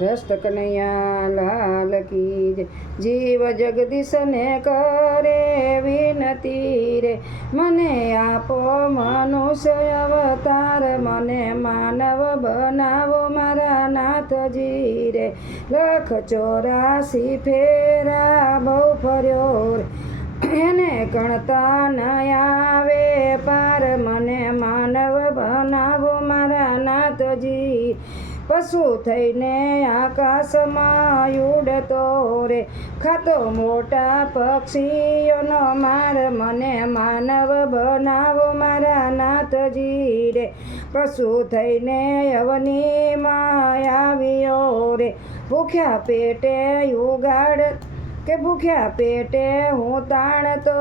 રસ્ત કનૈયા લાલ કી જય। જીવ જગદીશને કરે વિનતી રે, મને આપો મનુષ્ય અવતાર, મને માનવ બનાવો મારા નાથજી રે। 184 ફેરા બહુ ફર્યો રે, એને ગણતા ન આવે પાર, મને માનવ બનાવો મારા નાથજી। પશુ થઈને આકાશમાં ઉડતો રે, ખાતો મોટા પક્ષીઓનો માર, મને માનવ બનાવો મારા નાથજી રે। પશુ થઈને અવનીમાં આવ્યો રે, ભૂખ્યા પેટે ભૂખ્યા પેટે હું તાણતો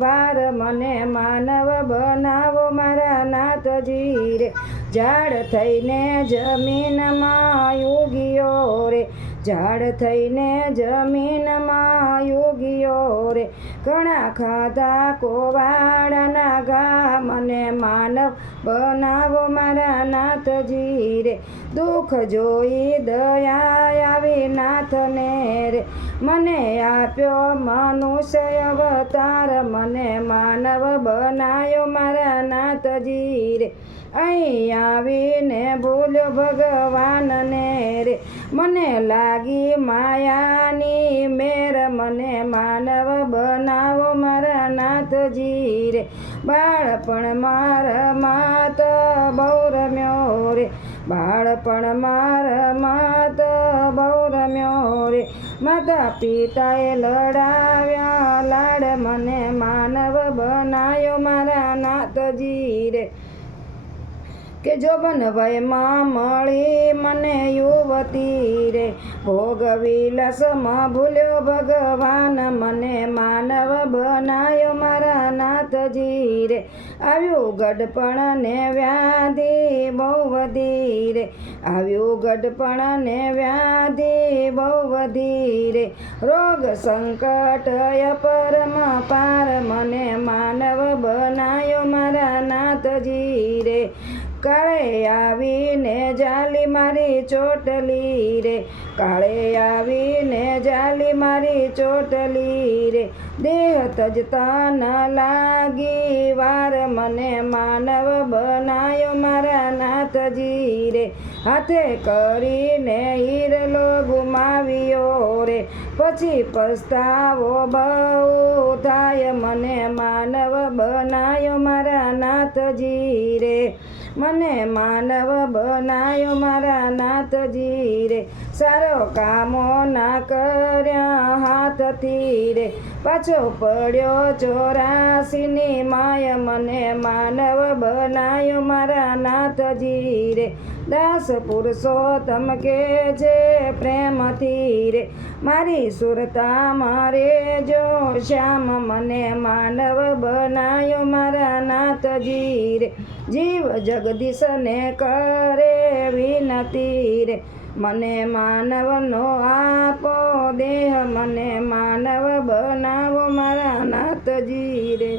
ભાર, મને માનવ બનાવો મારા નાથજી રે। ઝાડ થઈને જમીનમાં ઉગ્યો રે, ઝાડ થઈને જમીનમાં ઉગ્યો રે, ઘણા ખાધા કોવાડાના ઘા, મને માનવ બનાવો મારા નાથજી રે। દુઃખ જોઈ દયા આવી નાથને રે, મને આપ્યો મનુષ્ય અવતાર, મને માનવ બનાયો મારા નાથજી રે। અહીં આવીને ભૂલ્યો ભગવાનને રે, મને લાગી માયાની મેર, મને માનવ બનાવો મારા નાથજી રે। બાળપણમાં રમાત બહુ રમ્યો રે, બાળપણમાં રમાત બહુ રમ્યો રે, માતા પિતાએ લડાવ્યા લાડ, મને માનવ બનાયો મારા નાથજી રે। કે જોબન વયમાં મળી મને યુવતી રે, ભોગ વિલાસમાં ભૂલ્યો ભગવાન, મને માનવ બનાયો મારા નાથજી રે। આવ્યું ગડપણ ને વ્યાધિ બહુ વધી રે, આવ્યું ગડપણ ને વ્યાધિ બહુ વધી રે, રોગ સંકટ અપરમાં પાર, મને માનવ બનાયો મારા નાથજી રે। કાળે આવીને જાલી મારી ચોટલી રે, કાળે આવીને જાલી મારી ચોટલી રે, દેહ તજતા ન લાગી વાર, મને માનવ બનાયો મારા નાથજી રે। હાથે કરીને હીરલો ગુમાવ્યો રે, પછી પસ્તાવો બહુ થાય, મને માનવ બનાયો મારા નાથજી રે। મને માનવ બનાયો મારા નાથજી રે। સારો કામો ના કર્યા હાથથી રે, પાછો પડ્યો 84ની માય, મને માનવ બનાયો મારા નાથજી રે। દાસ પુરુષોત્તમ કે છે પ્રેમથી રે, મારી સુરતા મારે જો શ્યામ, મને માનવ બનાયો મારા નાથજી રે। જીવ જગદીશને કરે વિનતી રે, મને માનવનો આપો દેહ, મને માનવ બનાવો મારા નાથજી રે।